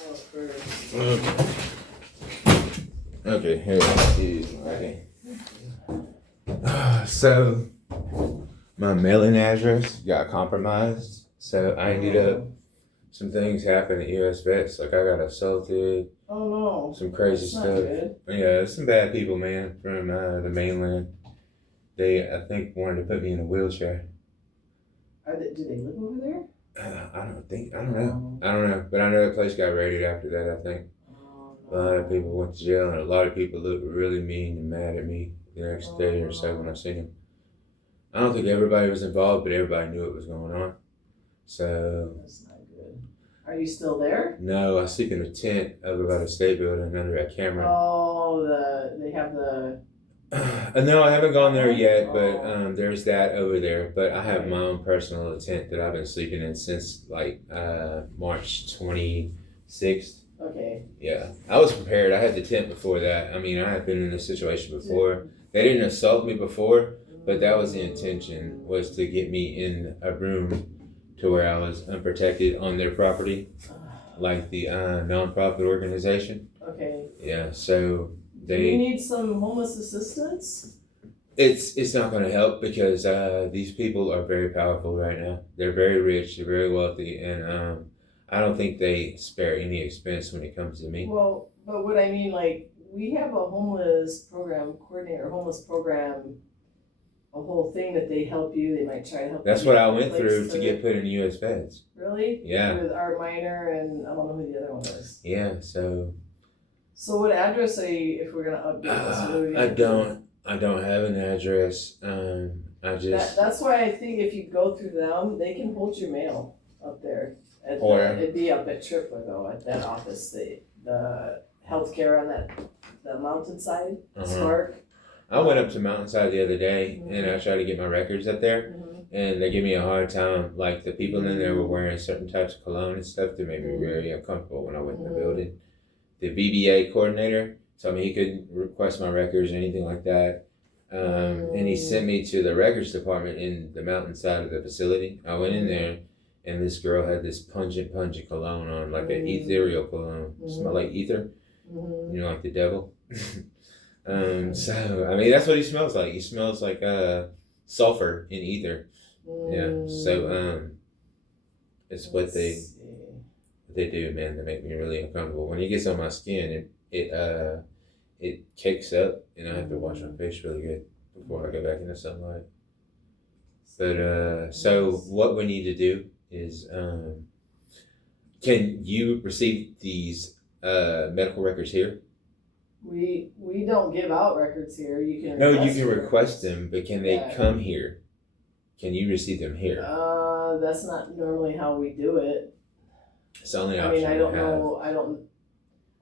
Oh, first. Okay. Okay, here is my. So, my mailing address got compromised. So, I ended up, some things happened at US Vets. Like, I got assaulted, Oh no. some crazy That's not stuff. good. Yeah, some bad people, man, from the mainland. They, I think, wanted to put me in a wheelchair. Do they live over there? I don't know. But I know the place got raided after that, I think. Oh, A lot of people went to jail, and a lot of people looked really mean and mad at me the next day or so when I seen them. I don't think everybody was involved, but everybody knew what was going on. So. That's not good. Are you still there? No, I was sleep in a tent over by the state building under a camera. Oh, they have the. No, I haven't gone there yet, but there's that over there. But I have my own personal tent that I've been sleeping in since like March 26th. Okay. Yeah, I was prepared. I had the tent before that. I mean, I had been in this situation before. They didn't assault me before, but that was the intention, was to get me in a room to where I was unprotected on their property, like the nonprofit organization. Okay. Yeah, so Do you need some homeless assistance? it's not going to help because these people are very powerful right now. They're very rich, they're very wealthy, and I don't think they spare any expense when it comes to me. Well, but what I mean, like, we have a homeless program coordinator, homeless program, a whole thing that they help you. They might try to help. That's you what I get a went place through to get put in U.S. Vets. Really? Yeah. With Art Minor and I don't know who the other one was. Yeah. So. So what address are you? If we're gonna update this, what are we gonna do? I don't have an address. I just. That's why I think if you go through them, they can hold your mail up there. It'd be up at Tripler though, at that office, the healthcare on the mountainside, Spark. I went up to Mountainside the other day and I tried to get my records up there, and they give me a hard time. Like the people in there were wearing certain types of cologne and stuff that made me very uncomfortable when I went in the building. The VBA coordinator told me he couldn't request my records or anything like that. And he sent me to the records department in the mountainside of the facility. I went in there, and this girl had this pungent cologne on, like an ethereal cologne. Smell like ether, you know, like the devil. So, I mean, that's what he smells like. He smells like sulfur in ether. Yeah, so it's what they do, man. They make me really uncomfortable. When it gets on my skin, it cakes up, and I have to wash my face really good before I go back in the sunlight. But so what we need to do is, can you receive these medical records here? We don't give out records here. You can. No, you can request them, but can they come here? Can you receive them here? That's not normally how we do it. It's the only option. I don't know.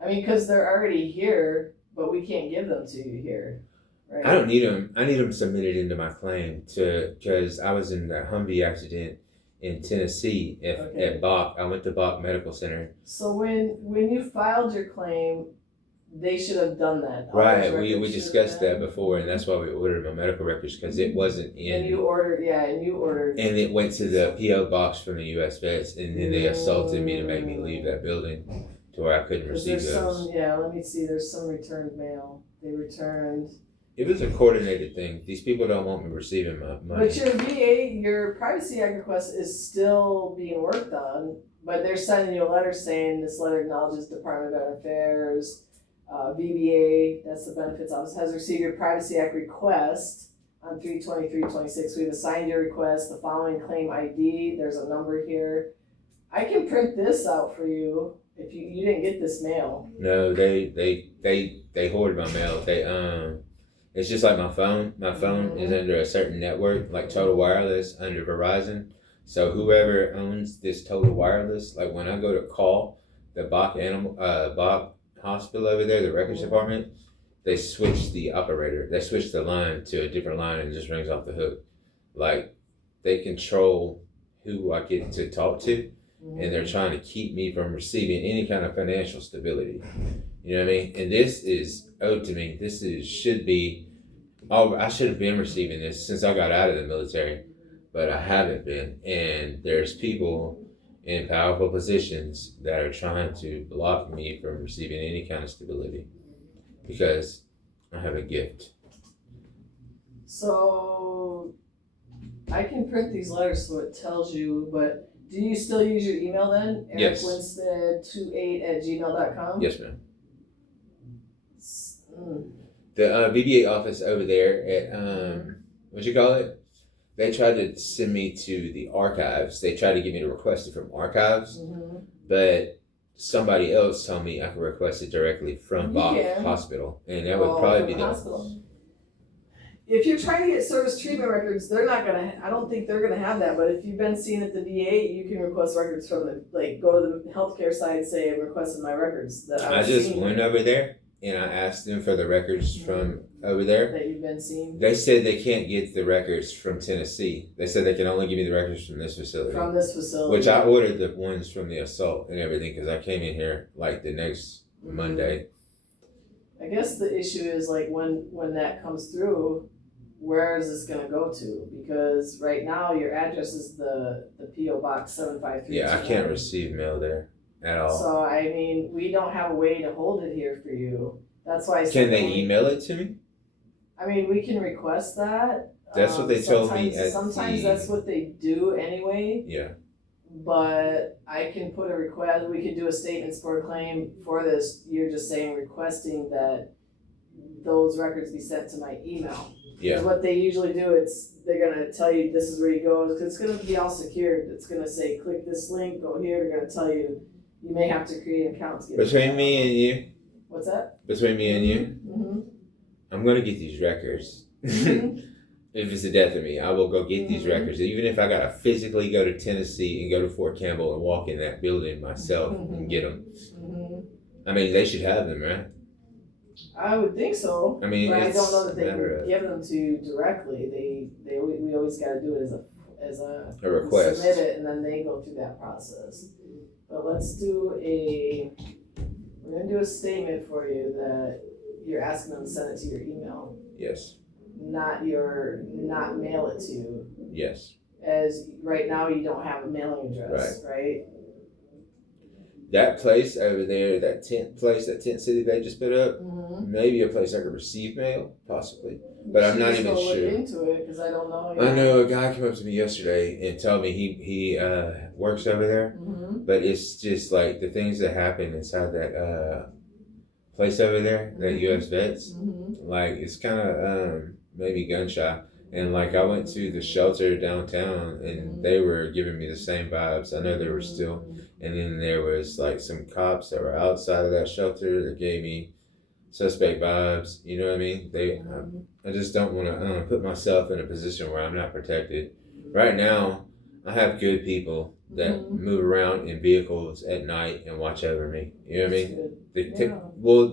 I mean, because they're already here, but we can't give them to you here. Right? I don't need them. I need them submitted into my claim because I was in the Humvee accident in Tennessee at Bach. I went to Bach Medical Center. So when you filed your claim, they should have done that. Right, we discussed that before, and that's why we ordered my medical records, because it wasn't in. And you ordered. And it went to the P.O. box from the U.S. Vets, and then they assaulted me to make me leave that building to where I couldn't receive those. Let me see, there's some returned mail. They returned. It was a coordinated thing. These people don't want me receiving my money. But your VA, your Privacy Act request is still being worked on, but they're sending you a letter saying this letter acknowledges Department of Veteran Affairs. VBA, that's the Benefits Office, has received your Privacy Act request on 3/23/26. We've assigned your request the following claim ID. There's a number here. I can print this out for you if you didn't get this mail. No, they hoard my mail. It's just like my phone. My phone is under a certain network, like Total Wireless under Verizon. So whoever owns this Total Wireless, like when I go to call the Bach hospital over there, the records department, they switch the operator. They switch the line to a different line and it just rings off the hook. Like they control who I get to talk to, and they're trying to keep me from receiving any kind of financial stability. You know what I mean? And this is owed to me. Should be. Oh, I should have been receiving this since I got out of the military, but I haven't been. And there's people in powerful positions that are trying to block me from receiving any kind of stability because I have a gift. So I can print these letters so it tells you, but do you still use your email then? Yes. EricWinstead28@gmail.com? Yes, ma'am. Mm. The VBA office over there at, what you call it? They tried to send me to the archives. They tried to get me to request it from archives, but somebody else told me I could request it directly from Bach Hospital, and that would probably be the hospital. If you're trying to get service treatment records, they're not gonna. I don't think they're gonna have that. But if you've been seen at the VA, you can request records from the go to the healthcare side and say I'm requesting my records that I just went over there and I asked them for the records from over there that you've been seen. They said they can't get the records from Tennessee. They said they can only give me the records from this facility. From this facility, which I ordered the ones from the assault and everything because I came in here like the next Monday. I guess the issue is like when that comes through. Where is this gonna go to? Because right now your address is the PO Box 753. Yeah, I can't receive mail there at all. So I mean, we don't have a way to hold it here for you. That's why I said. Can they email it to me? I mean, we can request that. That's what they told me. Sometimes that's what they do anyway. Yeah. But I can put a request. We could do a statements for a claim for this. You're just saying requesting that those records be sent to my email. Yeah. What they usually do, they're gonna tell you this is where you go. It's gonna be all secured. It's gonna say click this link, go here. They're gonna tell you you may have to create an account to get Between me and you. What's that? Between me and you. Mm-hmm. I'm gonna get these records. Mm-hmm. If it's the death of me, I will go get these records. Even if I gotta physically go to Tennessee and go to Fort Campbell and walk in that building myself and get them. I mean, they should have them, right? I would think so. I mean, but I don't know that they can give them to you directly. We always got to do it as a request. Submit it, and then they go through that process. But we're gonna do a statement for you that you're asking them to send it to your email. Yes. Not mail it to you. Yes. As right now you don't have a mailing address, right? That place over there, that tent city they just put up, maybe a place I could receive mail, possibly. But I'm not even sure. Look into it because I don't know. I know a guy came up to me yesterday and told me he works over there, but it's just like the things that happen inside that place over there, that U.S. Vets, like it's kind of maybe gun shy. And like I went to the shelter downtown and they were giving me the same vibes. I know they were still. And then there was like some cops that were outside of that shelter that gave me suspect vibes. You know what I mean? I just don't want to put myself in a position where I'm not protected. Right now, I have good people that move around in vehicles at night and watch over me. You know what I mean?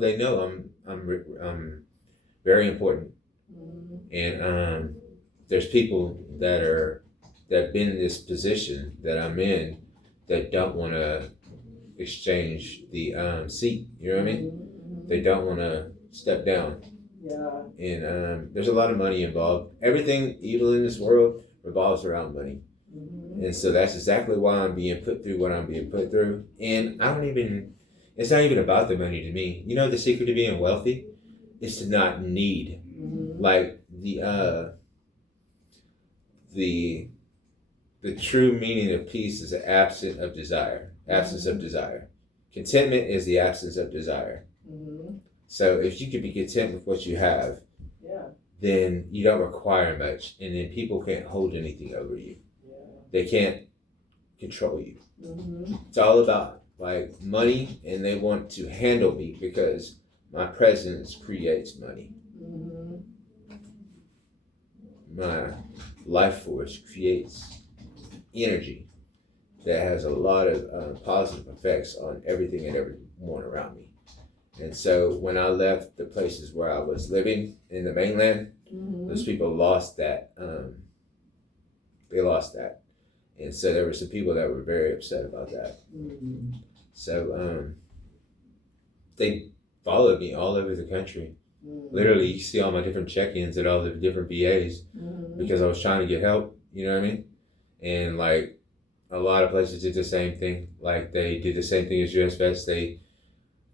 They know I'm very important. And there's people that been in this position that I'm in that don't want to exchange the seat. You know what I mean? They don't want to step down. Yeah. And there's a lot of money involved. Everything evil in this world revolves around money. And so that's exactly why I'm being put through what I'm being put through. And it's not even about the money to me. You know, the secret to being wealthy is to not need. Like the true meaning of peace is the absence of desire. Contentment is the absence of desire. So if you could be content with what you have, then you don't require much, and then people can't hold anything over you. They can't control you. It's all about like money, and they want to handle me because my presence creates money. My life force creates energy that has a lot of positive effects on everything and everyone around me. And so when I left the places where I was living in the mainland, those people lost that. They lost that. And so there were some people that were very upset about that. So they followed me all over the country. Literally, you see all my different check-ins at all the different VAs because I was trying to get help, you know what I mean? And like a lot of places did the same thing. Like they did the same thing as US Vets. They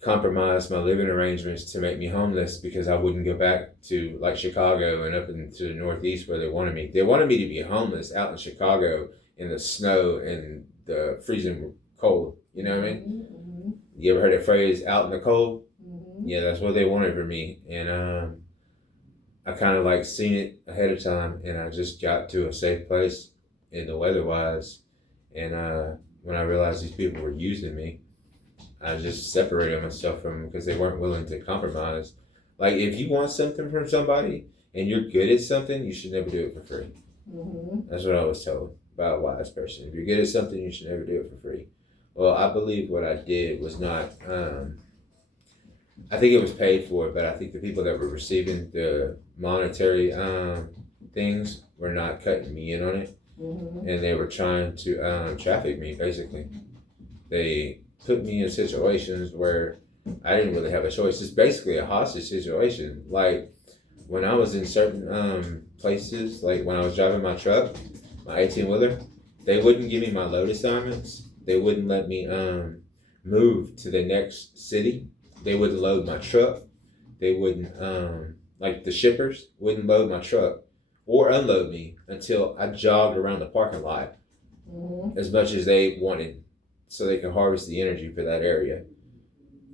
compromised my living arrangements to make me homeless because I wouldn't go back to like Chicago and up into the Northeast where they wanted me. They wanted me to be homeless out in Chicago in the snow and the freezing cold. You know what I mean? Mm-hmm. You ever heard that phrase, out in the cold? Mm-hmm. Yeah, that's what they wanted for me. And I kind of like seen it ahead of time, and I just got to a safe place in the weather-wise. And when I realized these people were using me, I just separated myself from them because they weren't willing to compromise. Like, if you want something from somebody and you're good at something, you should never do it for free. Mm-hmm. That's what I was told by a wise person. If you're good at something, you should never do it for free. Well, I believe what I did was not, I think it was paid for, but I think the people that were receiving the monetary things were not cutting me in on it. Mm-hmm. And they were trying to traffic me, basically. They put me in situations where I didn't really have a choice. It's basically a hostage situation. Like, when I was in certain places, like when I was driving my truck, my 18-wheeler, they wouldn't give me my load assignments. They wouldn't let me move to the next city. They wouldn't load my truck. They wouldn't, like the shippers wouldn't load my truck or unload me until I jogged around the parking lot Mm-hmm. as much as they wanted so they could harvest the energy for that area.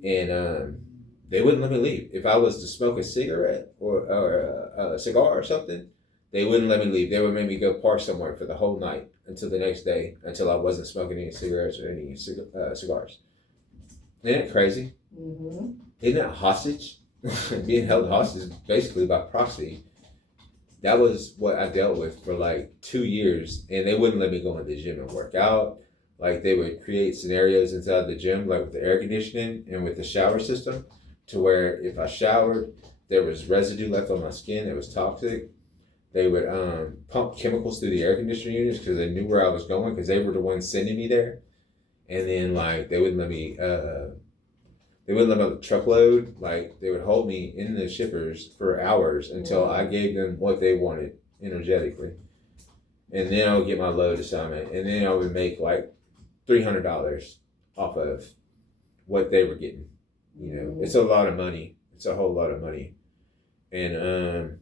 And they wouldn't let me leave. If I was to smoke a cigarette or a cigar or something, they wouldn't let me leave. They would make me go park somewhere for the whole night until the next day, until I wasn't smoking any cigarettes or any cigars. Isn't it crazy? Mm-hmm. Isn't that hostage? Being held hostage basically by proxy. That was what I dealt with for like 2 years, and they wouldn't let me go in the gym and work out. Like, they would create scenarios inside the gym, like with the air conditioning and with the shower system, to where if I showered, there was residue left on my skin. It was toxic. They would pump chemicals through the air conditioning units because they knew where I was going because they were the ones sending me there. And then like they wouldn't let me truckload. Like, they would hold me in the shippers for hours until I gave them what they wanted energetically. And then I would get my load assignment, and then I would make like $300 off of what they were getting. You know, it's a lot of money. It's a whole lot of money. And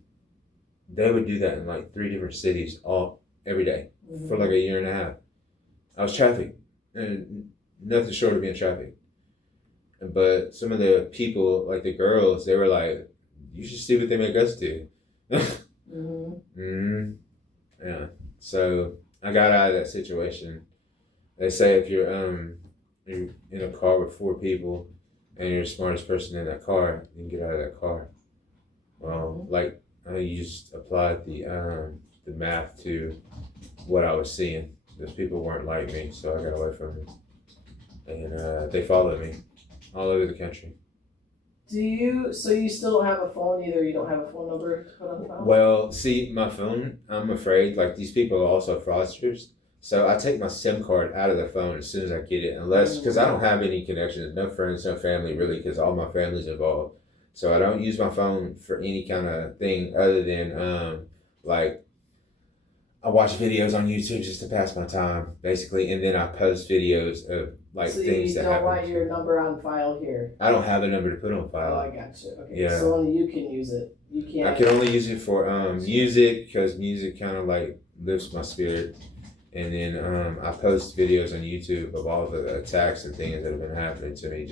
they would do that in like 3 different cities every day for like a year and a half. I was trafficked, and nothing short of being trafficked. But some of the people, like the girls, they were like, "You should see what they make us do." Yeah. So I got out of that situation. They say if you're in a car with 4 people and you're the smartest person in that car, you can get out of that car. Well, like, I just applied the math to what I was seeing. Those people weren't like me, so I got away from them. And they followed me all over the country. So you still don't have a phone either? You don't have a phone number to put on the phone? Well, see, my phone, I'm afraid, like, these people are also fraudsters. So I take my SIM card out of the phone as soon as I get it, because I don't have any connections, no friends, no family, really, because all my family's involved. So I don't use my phone for any kind of thing other than, like, I watch videos on YouTube just to pass my time, basically, and then I post videos of, like, so things that happen. So you don't want your number on file here? I don't have a number to put on file. Oh, I got you. Okay, Yeah. so only you can use it. You can't. I can only use it for music, because music kind of like lifts my spirit. And then I post videos on YouTube of all the attacks and things that have been happening to me.